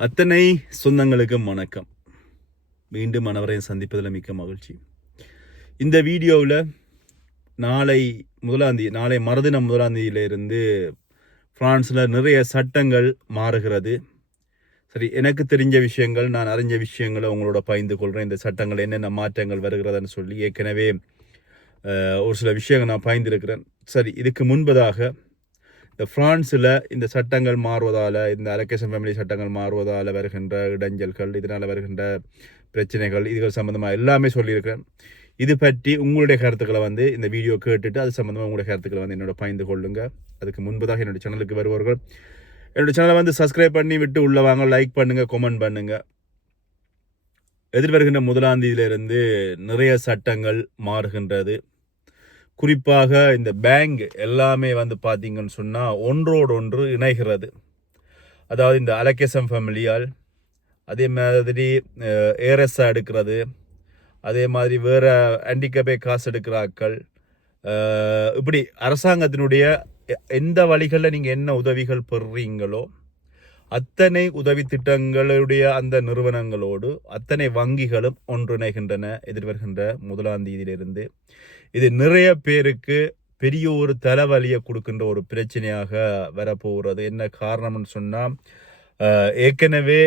அத்தனை சொந்தங்களுக்கும் வணக்கம். மீண்டும் அனைவரையும் சந்திப்பதில் மிக்க மகிழ்ச்சி. இந்த வீடியோவில் நாளை முதலாம் தேதி நாளை மறுதினம் முதலாம் தேதியிலிருந்து ஃப்ரான்ஸில் நிறைய சட்டங்கள் மாறுகிறது. சரி எனக்கு தெரிஞ்ச விஷயங்கள் நான் அறிஞ்ச விஷயங்களை உங்களோட பகிர்ந்து கொள்கிறேன் இந்த சட்டங்கள் என்னென்ன மாற்றங்கள் வருகிறதுன்னு சொல்லி ஏற்கனவே ஒரு சில விஷயங்கள் நான் பயந்துருக்கிறேன் சரி இதுக்கு முன்பதாக இந்த ஃப்ரான்ஸில் இந்த சட்டங்கள் மாறுவதால் இந்த அலகேஷன் ஃபேமிலி சட்டங்கள் மாறுவதால் வருகின்ற இடைஞ்சல்கள் இதனால் வருகின்ற பிரச்சனைகள் இதுகள் சம்மந்தமாக எல்லாமே சொல்லியிருக்கிறேன். இது பற்றி உங்களுடைய கருத்துக்களை வந்து இந்த வீடியோ கேட்டுட்டு அது சம்மந்தமாக உங்களுடைய கருத்துக்களை வந்து என்னோட பயந்து கொள்ளுங்க. அதுக்கு முன்பதாக என்னுடைய சேனலுக்கு வருபவர்கள் என்னோடய சேனலை வந்து சப்ஸ்கிரைப் பண்ணி விட்டு உள்ளே வாங்க லைக் பண்ணுங்கள் கமெண்ட் பண்ணுங்கள் எதிர்வருகின்ற முதலாந்தேதியிலிருந்து நிறைய சட்டங்கள் மாறுகின்றது. குறிப்பாக இந்த பேங்க் எல்லாமே வந்து பார்த்திங்கன்னு சொன்னால் ஒன்றோடு ஒன்று இணைகிறது. அதாவது இந்த அலகேசம் ஃபேமிலியால் அதே மாதிரி ஏரஸாக எடுக்கிறது அதே மாதிரி வேறு ஹேண்டிகேப்பே காசு எடுக்கிற ஆட்கள் இப்படி அரசாங்கத்தினுடைய எ- எந்த வழிகளில் நீங்கள் என்ன உதவிகள் பெறுறீங்களோ அத்தனை உதவி திட்டங்களுடைய அந்த நிறுவனங்களோடு அத்தனை வங்கிகளும் ஒன்றிணைகின்றன எதிர்வருகின்ற முதலாம் தேதியிலிருந்து. இது நிறைய பேருக்கு பெரிய ஒரு தலைவலியை கொடுக்கின்ற ஒரு பிரச்சனையாக வரப்போகிறது. என்ன காரணம்னு சொன்னால் ஏற்கனவே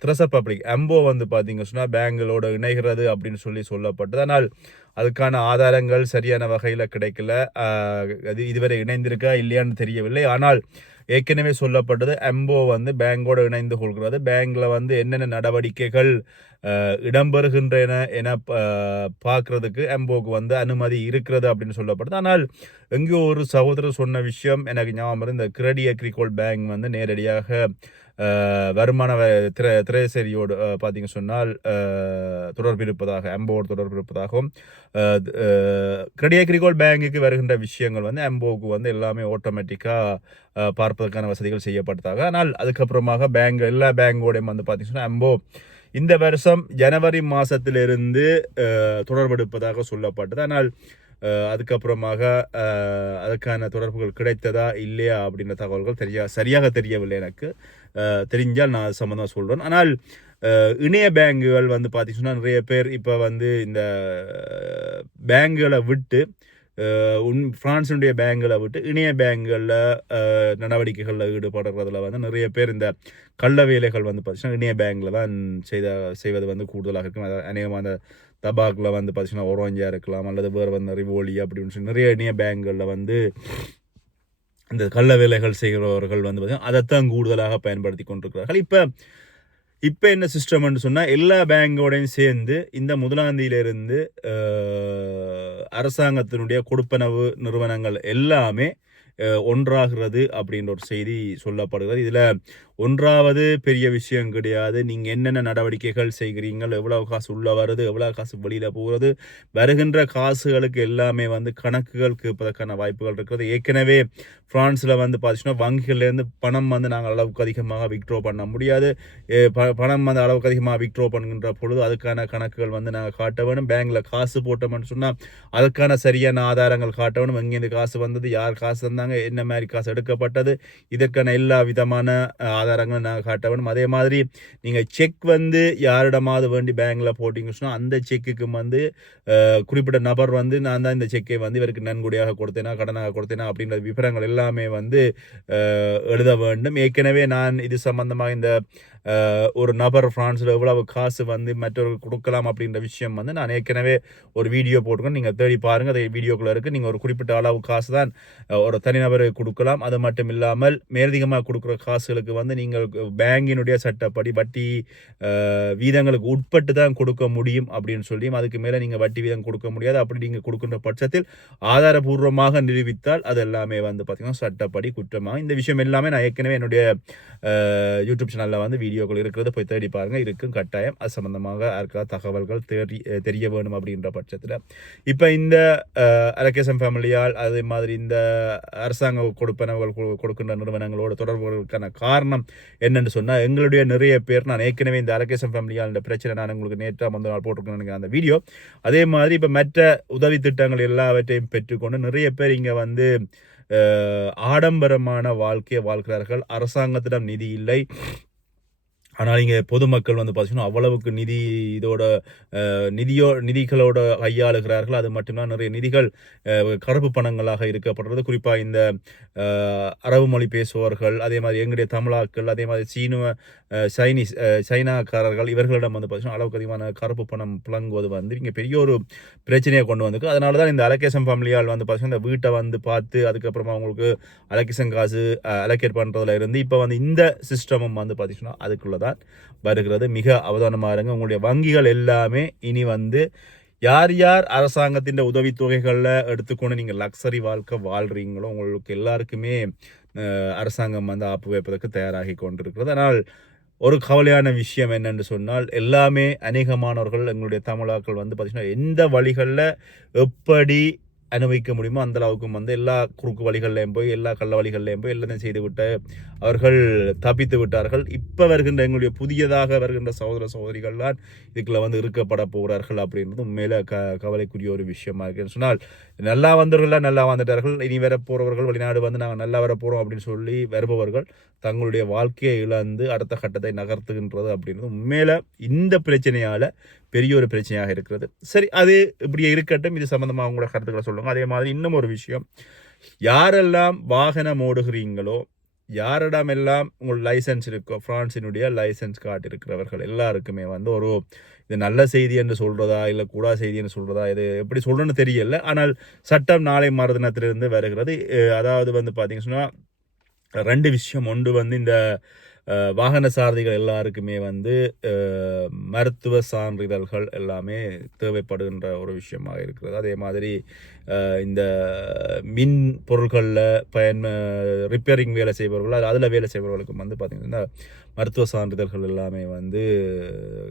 த்ரச பப்ளிக் அம்போ வந்து பார்த்தீங்க சொன்னால் பேங்களோட இணைகிறது அப்படின்னு சொல்லி சொல்லப்பட்டது. ஆனால் அதுக்கான ஆதாரங்கள் சரியான வகையில் கிடைக்கல. அது இதுவரை இணைந்திருக்கா இல்லையான்னு தெரியவில்லை. ஆனால் ஏற்கனவே சொல்லப்பட்டது எம்போ வந்து பேங்கோட இணைந்து கொள்கிறது. பேங்கில் வந்து என்னென்ன நடவடிக்கைகள் இடம்பெறுகின்றன என அஹ், பார்க்கறதுக்கு எம்போவுக்கு வந்து அனுமதி இருக்கிறது அப்படின்னு சொல்லப்படுது. ஆனால் எங்கேயோ ஒரு சகோதரர் சொன்ன விஷயம் எனக்கு ஞாபகம் இந்த கிரெடி அக்ரிகோல் பேங்க் வந்து நேரடியாக வருமான திரை திரைசேரியோடு பார்த்தீங்க சொன்னால் தொடர்பு இருப்பதாக அம்போடு தொடர்பு இருப்பதாகவும் கிரெடி அக்ரிகோல் பேங்குக்கு வருகின்ற விஷயங்கள் வந்து அம்போவுக்கு வந்து எல்லாமே ஆட்டோமேட்டிக்காக பார்ப்பதற்கான வசதிகள் செய்யப்பட்டதாக. ஆனால் அதுக்கப்புறமாக பேங்க் எல்லா பேங்கோடையும் வந்து பார்த்தீங்க சொன்னால் அம்போ இந்த வருஷம் ஜனவரி மாதத்திலிருந்து தொடர்பெடுப்பதாக சொல்லப்பட்டது. ஆனால் அதுக்கப்புறமாக அதுக்கான தொடர்புகள் கிடைத்ததா இல்லையா அப்படின்ற தகவல்கள் தெரியா சரியாக தெரியவில்லை எனக்கு. தெரிஞ்சால் நான் அது சம்மந்தமாக சொல்கிறேன் ஆனால் இணைய பேங்குகள் வந்து பார்த்திங்கன்னா நிறைய பேர் இப்போ வந்து இந்த பேங்குகளை விட்டு உன் ஃப்ரான்ஸினுடைய பேங்குகளை விட்டு இணைய பேங்குகளில் நடவடிக்கைகளில் ஈடுபடுறதுல வந்து நிறைய பேர் இந்த கள்ள வேலைகள் வந்து பார்த்தீங்கன்னா இணைய பேங்கில் தான் செய்த செய்வது வந்து கூடுதலாக இருக்கும். அதாவது அநேகமாக அந்த தபாக்கில் வந்து பார்த்தீங்கன்னா ஓரஞ்சாக இருக்கலாம் அல்லது வேறு வந்து ரிவோலி அப்படின்னு சொல்லி நிறைய இனிய பேங்குகளில் வந்து இந்த கள்ள வேலைகள் செய்கிறவர்கள் வந்து பார்த்தீங்கன்னா அதைத்தான் கூடுதலாக பயன்படுத்தி கொண்டிருக்கிறார்கள். இப்போ இப்போ என்ன சிஸ்டம்னு சொன்னால் எல்லா பேங்கோடையும் சேர்ந்து இந்த முதலாந்தியிலிருந்து அரசாங்கத்தினுடைய கொடுப்பனவு நிறுவனங்கள் எல்லாமே ஒன்றாகிறது அப்படின்ற ஒரு செய்தி சொல்லப்படுகிறது. இதில் ஒன்றாவது பெரிய விஷயம் கிடையாது. நீங்கள் என்னென்ன நடவடிக்கைகள் செய்கிறீங்கள்? எவ்வளோ காசு உள்ளே வருது? எவ்வளோ காசு வெளியில் போகிறது வருகின்ற காசுகளுக்கு எல்லாமே வந்து கணக்குகள் கேட்பதற்கான வாய்ப்புகள் இருக்கிறது. ஏற்கனவே ஃப்ரான்ஸில் வந்து பார்த்துச்சுன்னா வங்கிகள்லேருந்து பணம் வந்து நாங்கள் அளவுக்கு அதிகமாக விக்ட்ரோ பண்ண முடியாது. ஏ, ப- பணம் வந்து அளவுக்கு அதிகமாக விக்ட்ரோ பண்ணுகின்ற பொழுது அதுக்கான கணக்குகள் வந்து நாங்கள் காட்ட வேணும் பேங்க்கில் காசு போட்டோம்னு சொன்னால் அதுக்கான சரியான ஆதாரங்கள் காட்ட வேணும் எங்கேருந்து காசு வந்தது? யார் காசு தந்தாங்க? என்ன மாதிரி காசு எடுக்கப்பட்டது? இதற்கான எல்லா விதமான ஆதாரங்களும் நாங்கள் காட்ட வேணும் அதே மாதிரி நீங்கள் செக் வந்து யாரிடமாவது வேண்டி பேங்கில் போட்டிங்கன்னு சொன்னால் அந்த செக்குக்கு வந்து குறிப்பிட்ட நபர் வந்து நான் தான் இந்த செக்கை வந்து இவருக்கு நன்கொடையாக கொடுத்தேனா கடனாக கொடுத்தேனா அப்படின்ற விவரங்கள் எல்லாமே வந்து எழுத வேண்டும். ஏற்கனவே நான் இது சம்பந்தமாக இந்த ஒரு நபர் ஃப்ரான்ஸில் எவ்வளவு காசு வந்து மற்றவர்கள் கொடுக்கலாம் அப்படின்ற விஷயம் வந்து நான் ஏற்கனவே ஒரு வீடியோ போட்டுக்கணும் நீங்கள் தேடி பாருங்கள் அதை வீடியோக்குள்ளே இருக்குது நீங்கள் ஒரு குறிப்பிட்ட அளவு காசு தான் ஒரு தனி தனிநபருக்கு கொடுக்கலாம். அது மட்டும் இல்லாமல் மேலதிகமாக கொடுக்குற காசுகளுக்கு வந்து நீங்கள் பேங்கினுடைய சட்டப்படி வட்டி வீதங்களுக்கு உட்பட்டு தான் கொடுக்க முடியும் அப்படின்னு சொல்லியும் அதுக்கு மேலே நீங்கள் வட்டி வீதம் கொடுக்க முடியாது. அப்படி நீங்கள் கொடுக்கின்ற பட்சத்தில் ஆதாரபூர்வமாக நிரூபித்தால் அது எல்லாமே வந்து பார்த்திங்கன்னா சட்டப்படி குற்றமாக. இந்த விஷயம் எல்லாமே நான் ஏற்கனவே என்னுடைய யூடியூப் சேனலில் வந்து வீடியோக்கள் இருக்கிறது. போய் தேடி பாருங்கள் இருக்கும். கட்டாயம். அது சம்மந்தமாக இருக்கிற தகவல்கள் தெரி தெரிய வேணும் அப்படின்ற பட்சத்தில். இப்போ இந்த அலகேசம் ஃபேமிலியால் அதே மாதிரி இந்த அரசாங்க கொடுப்பனவர்கள் கொடுக்கின்ற நிறுவனங்களோட தொடர்புகளுக்கான காரணம் என்னென்னு சொன்னால் எங்களுடைய நிறைய பேர் நான் ஏற்கனவே இந்த அலகேசன் ஃபேமிலியால் இந்த பிரச்சனை நான் உங்களுக்கு நேற்றாக முந்த நாள் போட்டிருக்கேன் நினைக்கிறேன் அந்த வீடியோ அதே மாதிரி இப்போ மற்ற உதவி திட்டங்கள் எல்லாவற்றையும் பெற்றுக்கொண்டு நிறைய பேர் இங்கே வந்து ஆடம்பரமான வாழ்க்கையை வாழ்கிறார்கள். அரசாங்கத்திடம் நிதி இல்லை. ஆனால் இங்கே பொதுமக்கள் வந்து பார்த்தீங்கன்னா அவ்வளவுக்கு நிதி இதோட நிதியோ நிதிகளோட கையாளுகிறார்கள். அது மட்டும்தான் நிறைய நிதிகள் கருப்பு பணங்களாக இருக்கப்படுறது குறிப்பாக இந்த அரபு மொழி பேசுபவர்கள் அதே மாதிரி எங்களுடைய தமிழாக்கள் அதே மாதிரி சீன சைனீஸ் சைனாக்காரர்கள் இவர்களிடம் வந்து பார்த்தீங்கன்னா அளவுக்கு அதிகமான கருப்பு பணம் புழங்குவது வந்து இங்கே பெரிய ஒரு பிரச்சனையை கொண்டு வந்திருக்கு. அதனால தான் இந்த அலகேசன் ஃபேமிலியால் வந்து பார்த்தீங்கன்னா இந்த வீட்டை வந்து பார்த்து அதுக்கப்புறமா அவங்களுக்கு அலகேசன் காசு அலோகேட் பண்ணுறதுல இருந்து இப்போ வந்து இந்த சிஸ்டமும் வந்து பார்த்தீங்கன்னா அதுக்குள்ளே தான் வருகிறது. மிக அவதானமாக இருங்க. உங்களுடைய வங்கிகள் எல்லாமே இனி வந்து யார் யார் அரசாங்கத்தின் உதவித்தொகைகளில் எடுத்துக்கொண்டு நீங்கள் லக்ஸரி வாழ்க்கை வாழ்கிறீங்களோ உங்களுக்கு எல்லாருக்குமே அரசாங்கம் வந்து ஆப்பு வைப்பதற்கு தயாராகி கொண்டிருக்கிறது. ஆனால் ஒரு கவலையான விஷயம் என்னென்று சொன்னால் எல்லாமே அநேகமானவர்கள் எங்களுடைய தமிழாக்கள் வந்து பார்த்திங்கன்னா எந்த வழிகளில் எப்படி அனுபவிக்க முடியுமோ அந்த அளவுக்கும் வந்து எல்லா குறுக்கு வழிகள்லையும் போய் எல்லா கள்ள வழிகள்லையும் போய் எல்லாத்தையும் செய்துவிட்டு அவர்கள் தப்பித்து விட்டார்கள். இப்போ வருகின்ற எங்களுடைய புதியதாக வருகின்ற சகோதர சகோதரிகள்லாம் இதுக்குள்ள வந்து இருக்கப்பட போகிறார்கள் அப்படின்றது உண்மையில க கவலைக்குரிய ஒரு விஷயமா இருக்குன்னு சொன்னால் நல்லா வந்தவர்கள்லாம் நல்லா வந்துட்டார்கள் இனி வர போகிறவர்கள் வெளிநாடு வந்து நாங்கள் நல்லா வர போகிறோம் அப்படின்னு சொல்லி வருபவர்கள் தங்களுடைய வாழ்க்கையை இழந்து அடுத்த கட்டத்தை நகர்த்துகின்றது அப்படின்றது உண்மையில இந்த பிரச்சனையால் பெரிய ஒரு பிரச்சனையாக இருக்கிறது. சரி அது இப்படியே இருக்கட்டும். இது சம்மந்தமாக உங்களோட கருத்துக்களை சொல்லுங்க. அதே மாதிரி இன்னும் ஒரு விஷயம். யாரெல்லாம் வாகனம் ஓடுகிறீங்களோ யாரிடமெல்லாம் உங்கள் லைசன்ஸ் இருக்கோ ஃப்ரான்ஸினுடைய லைசன்ஸ் கார்டு இருக்கிறவர்கள் எல்லாருக்குமே வந்து ஒரு இது நல்ல செய்தி என்று சொல்கிறதா இல்லை கூடா செய்தி என்று சொல்கிறதா இது எப்படி சொல்றேன்னு தெரியல. ஆனால் சட்டம் நாளை மறுதினத்திலிருந்து வருகிறது. அதாவது வந்து பார்த்திங்க சொன்னால் ரெண்டு விஷயம். ஒன்று வந்து இந்த வாகன சாரதிகள் எல்லாருக்குமே வந்து மருத்துவ சான்றிதழ்கள் எல்லாமே தேவைப்படுகின்ற ஒரு விஷயமாக இருக்கிறது. அதே மாதிரி இந்த மின் பொருட்களில் பயன் ரிப்பேரிங் வேலை செய்பவர்கள் அது அதில் வேலை செய்பவர்களுக்கும் வந்து பார்த்திங்கன்னா மருத்துவ சான்றிதழ்கள் எல்லாமே வந்து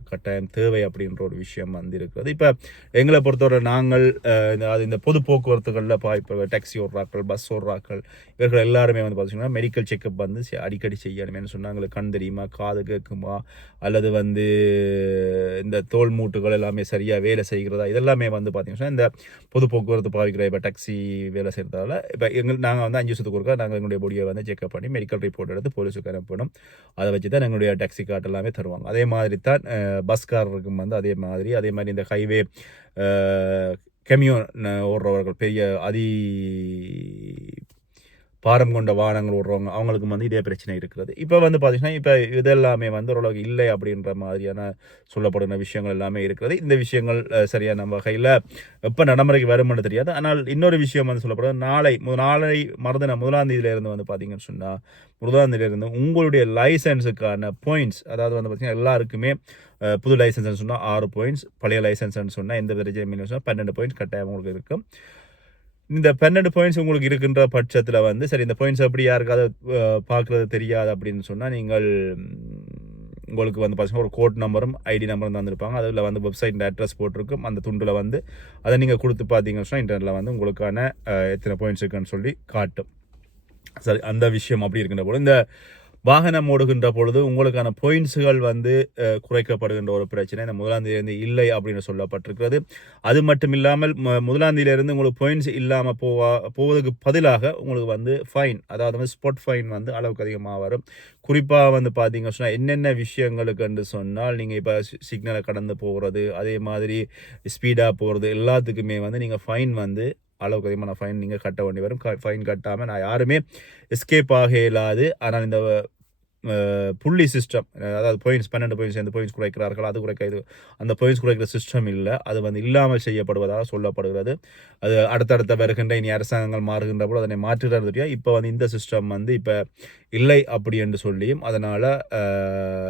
கட்டாயம் தேவை அப்படின்ற ஒரு விஷயம் வந்து இருக்கிறது. இப்போ எங்களை பொறுத்தவரை நாங்கள் இந்த அது இந்த பொது போக்குவரத்துகளில் பா இப்போ டாக்ஸி ஓடுறாக்கள் பஸ் ஓடுறாக்கள் இவர்கள் எல்லாருமே வந்து பார்த்தீங்கன்னா மெடிக்கல் செக்கப் வந்து அடிக்கடி செய்யணுமேனு சொன்னாங்க கண் தெரியுமா காது கேட்குமா அல்லது வந்து இந்த தோல் மூட்டுகள் எல்லாமே சரியாக வேலை செய்கிறதா இதெல்லாமே வந்து பார்த்திங்கன்னா இந்த பொது போக்குவரத்து பாவிக்கிற இப்போ டாக்ஸி வேலை செய்கிறதால இப்போ எங்கள் நாங்கள் வந்து அஞ்சு வருஷத்துக்கு ஒருக்கா நாங்கள் எங்களுடைய பொடியை வந்து செக்அப் பண்ணி மெடிக்கல் ரிப்போர்ட் எடுத்து போலீஸுக்கு அனுப்பணும் அதை வச்சு தான் எங்களுடைய டாக்ஸி கார்டு எல்லாமே தருவாங்க. அதே மாதிரி தான் பஸ்காரருக்கும் வந்து அதே மாதிரி அதே மாதிரி இந்த ஹைவே கெமியோன் ஓடுறவர்கள் பெரிய அதி பாரம் கொண்ட வாகனங்கள் ஓடுறவங்க அவங்களுக்கும் வந்து இதே பிரச்சனை இருக்கிறது. இப்போ வந்து பார்த்தீங்கன்னா இப்போ இதெல்லாமே வந்து ஓரளவுக்கு இல்லை அப்படின்ற மாதிரியான சொல்லப்படுகிற விஷயங்கள் எல்லாமே இருக்கிறது. இந்த விஷயங்கள் சரியான வகையில் எப்போ நடைமுறைக்கு வரும்னு தெரியாது. ஆனால் இன்னொரு விஷயம் வந்து சொல்லப்படுறது நாளை நாளை மறுதின முதலாம் தேதியிலேருந்து வந்து பார்த்தீங்கன்னு சொன்னால் முதலாம் உங்களுடைய லைசன்ஸுக்கான பாயிண்ட்ஸ் அதாவது வந்து பார்த்தீங்கன்னா எல்லாருக்குமே புது லைசன்ஸ்னு சொன்னால் ஆறு பாயிண்ட்ஸ் பழைய லைசன்ஸ்னு சொன்னால் எந்த விதத்தையும் சொன்னால் பன்னெண்டு பாயிண்ட்ஸ் கட்டாயம் உங்களுக்கு இருக்கும். இந்த பன்னெண்டு பாயிண்ட்ஸ் உங்களுக்கு இருக்கின்ற பட்சத்தில் வந்து சரி இந்த பாயிண்ட்ஸ் எப்படி யாருக்காவது பார்க்குறது தெரியாது அப்படின்னு சொன்னால் நீங்கள் உங்களுக்கு வந்து பார்த்தீங்கன்னா ஒரு கோட் நம்பரும் ஐடி நம்பரும் தந்திருப்பாங்க. அதில் வந்து வெப்சைட் அட்ரஸ் போட்டிருக்கும். அந்த துண்டில் வந்து அதை நீங்கள் கொடுத்து பார்த்தீங்கன்னு சொன்னால் இன்டர்நெட்டில் வந்து உங்களுக்கான எத்தனை பாயிண்ட்ஸ் இருக்குன்னு சொல்லி காட்டும். சரி அந்த விஷயம் அப்படி இருக்கின்ற போல இந்த வாகனம் ஓடுகின்ற பொழுது உங்களுக்கான பாயிண்ட்ஸுகள் வந்து குறைக்கப்படுகின்ற ஒரு பிரச்சனை. இந்த முதலாம் இல்லை அப்படின்னு சொல்லப்பட்டிருக்கிறது. அது மட்டும் இல்லாமல் மு- உங்களுக்கு பாயிண்ட்ஸ் இல்லாமல் போவா போவதற்கு பதிலாக உங்களுக்கு வந்து ஃபைன் அதாவது வந்து ஸ்பாட் ஃபைன் வந்து அளவுக்கு அதிகமாக வரும். குறிப்பாக வந்து பார்த்தீங்க சொன்னால் என்னென்ன விஷயங்களுக்கு என்று சொன்னால் நீங்கள் இப்போ சிக்னலை கடந்து போகிறது அதே மாதிரி ஸ்பீடாக போகிறது எல்லாத்துக்குமே வந்து நீங்கள் ஃபைன் வந்து அளவுக்கு அதிகமான ஃபைன் நீங்கள் கட்ட வேண்டி வரும். ஃபைன் கட்டாமல் நான் யாருமே எஸ்கேப் ஆக இயலாது. ஆனால் இந்த புள்ளி சிஸ்டம் அதாவது பாயிண்ட்ஸ் பன்னெண்டு பாயிண்ட்ஸ் எந்த பாயிண்ட்ஸ் குறைக்கிறார்கள் அது குறைக்க இது அந்த பாயிண்ட்ஸ் குறைக்கிற சிஸ்டம் இல்லை. அது வந்து இல்லாமல் செய்யப்படுவதாக சொல்லப்படுகிறது. அது அடுத்தடுத்த வருகின்ற இனி அரசாங்கங்கள் மாறுகின்ற போது அதனை மாற்றுகிறது தெரியும் இப்போ வந்து இந்த சிஸ்டம் வந்து இப்போ இல்லை அப்படி என்று சொல்லியும் அதனால்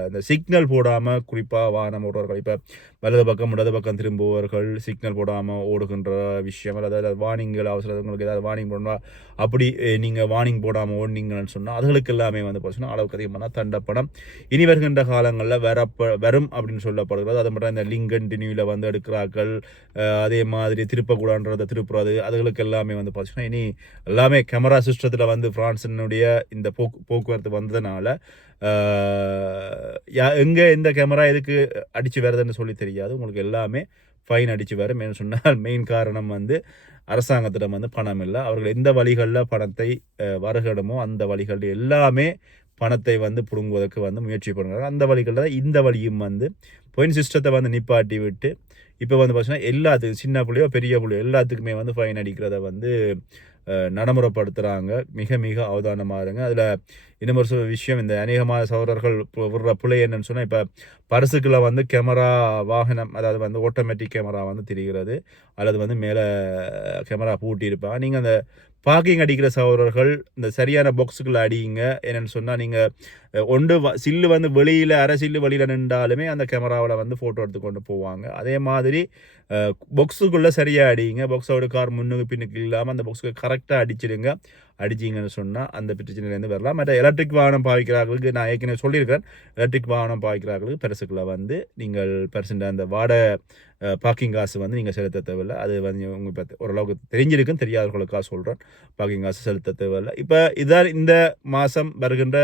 இந்த சிக்னல் போடாமல் குறிப்பாக வாகனம் ஓடுவார்கள் இப்போ வலது பக்கம் இடது பக்கம் திரும்புவர்கள் சிக்னல் போடாமல் ஓடுகின்ற விஷயம். அதாவது வார்னிங்கள் அவசரம் உங்களுக்கு ஏதாவது வார்னிங் போடணும் அப்படி நீங்கள் வார்னிங் போடாமல் ஓடினீங்கன்னு சொன்னால் அதுகளுக்கு எல்லாமே வந்து பார்த்தீங்கன்னா அளவுக்கு அதிகமான தண்டப்படம் இனி வருகின்ற காலங்களில் வரப்ப வரும் அப்படின்னு சொல்லப்படுகிறது. அது மட்டும் இந்த லிங்கன் டினியூவில் வந்து எடுக்கிறார்கள். அதே மாதிரி திருப்பக்கூடான்றதை திருப்புறது அதுகளுக்கு எல்லாமே வந்து பார்த்தீங்கன்னா இனி எல்லாமே கேமரா சிஸ்டத்தில் வந்து ஃப்ரான்ஸினுடைய இந்த போக்கு போக்குவரத்து வந்ததுனால யா- எங்கே எந்த கேமரா எதுக்கு அடித்து வருதுன்னு சொல்லி தெரியாது. உங்களுக்கு எல்லாமே ஃபைன் அடித்து வரும். மெயின் சொன்னால் மெயின் காரணம் வந்து அரசாங்கத்திடம் வந்து பணம் இல்லை. அவர்கள் எந்த வழிகளில் பணத்தை வருகிடமோ அந்த வழிகள் எல்லாமே பணத்தை வந்து பிடுங்குவதற்கு வந்து முயற்சி பண்ணுறாங்க அந்த வழிகளில் தான் இந்த வழியும் வந்து பொயின் சிஸ்டத்தை வந்து நிப்பாட்டி விட்டு இப்போ வந்து பார்த்தீங்கன்னா எல்லாத்துக்கும் சின்ன புள்ளையோ பெரிய புள்ளையோ எல்லாத்துக்குமே வந்து ஃபைன் அடிக்கிறத வந்து நடைமுறைப்படுத்துகிறாங்க மிக மிக அவதானமாக இருங்க. அதில் இன்னும் ஒரு சில விஷயம் இந்த அநேகமான சகோதரர்கள் விடுற பிள்ளை என்னன்னு சொன்னால் இப்போ பரிசுக்குள்ள வந்து கேமரா வாகனம் அதாவது வந்து ஆட்டோமேட்டிக் கேமரா வந்து தெரிகிறது. அல்லது வந்து மேலே கேமரா பூட்டியிருப்பாங்க நீங்கள் அந்த பார்க்கிங் அடிக்கிற சகோதரர்கள் இந்த சரியான பாக்ஸுக்குள்ள அடியுங்க. என்னென்னு சொன்னால் நீங்கள் ஒன்று வ- சில்லு வந்து வெளியில் அரை சில்லு வெளியில் நின்றாலுமே அந்த கேமராவில் வந்து ஃபோட்டோ எடுத்து கொண்டு போவாங்க. அதே மாதிரி பாக்ஸுக்குள்ளே சரியாக அடிங்க பாக்ஸோட கார் முன்னுக்கு பின்னுக்கு இல்லாமல் அந்த பாக்ஸுக்கு கரெக்டாக அடிச்சிடுங்க. அடிச்சிங்கன்னு சொன்னால் அந்த பிரச்சனையிலேருந்து வரலாம். மற்ற எலக்ட்ரிக் வாகனம் பாவிக்கிறார்களுக்கு நான் ஏற்கனவே சொல்லியிருக்கிறேன். எலக்ட்ரிக் வாகனம் பாவிக்கிறார்களுக்கு பெருசுக்குள்ள வந்து நீங்கள் பெருசுன்ற அந்த வாடகை பார்க்கிங் காசு வந்து நீங்கள் செலுத்த தேவையில்லை. அது வந்து உங்களுக்கு இப்போ ஓரளவுக்கு தெரிஞ்சிருக்கும் தெரியாதவர்களுக்காக சொல்கிறேன் பார்க்கிங் காசு செலுத்த தேவையில்லை. இப்போ இதான் இந்த மாதம் வருகின்ற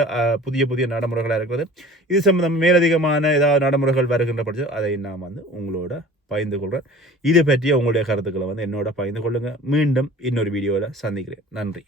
புதிய புதிய நடைமுறைகளாக இருக்கிறது. இது சம்மந்தம் மேலதிகமான ஏதாவது நடைமுறைகள் வருகின்ற பட்சம் அதை நான் வந்து உங்களோட பகிர்ந்து கொள்கிறேன் இது பற்றிய உங்களுடைய கருத்துக்களை வந்து என்னோட பகிர்ந்து கொள்ளுங்கள் மீண்டும் இன்னொரு வீடியோவில் சந்திக்கிறேன். நன்றி.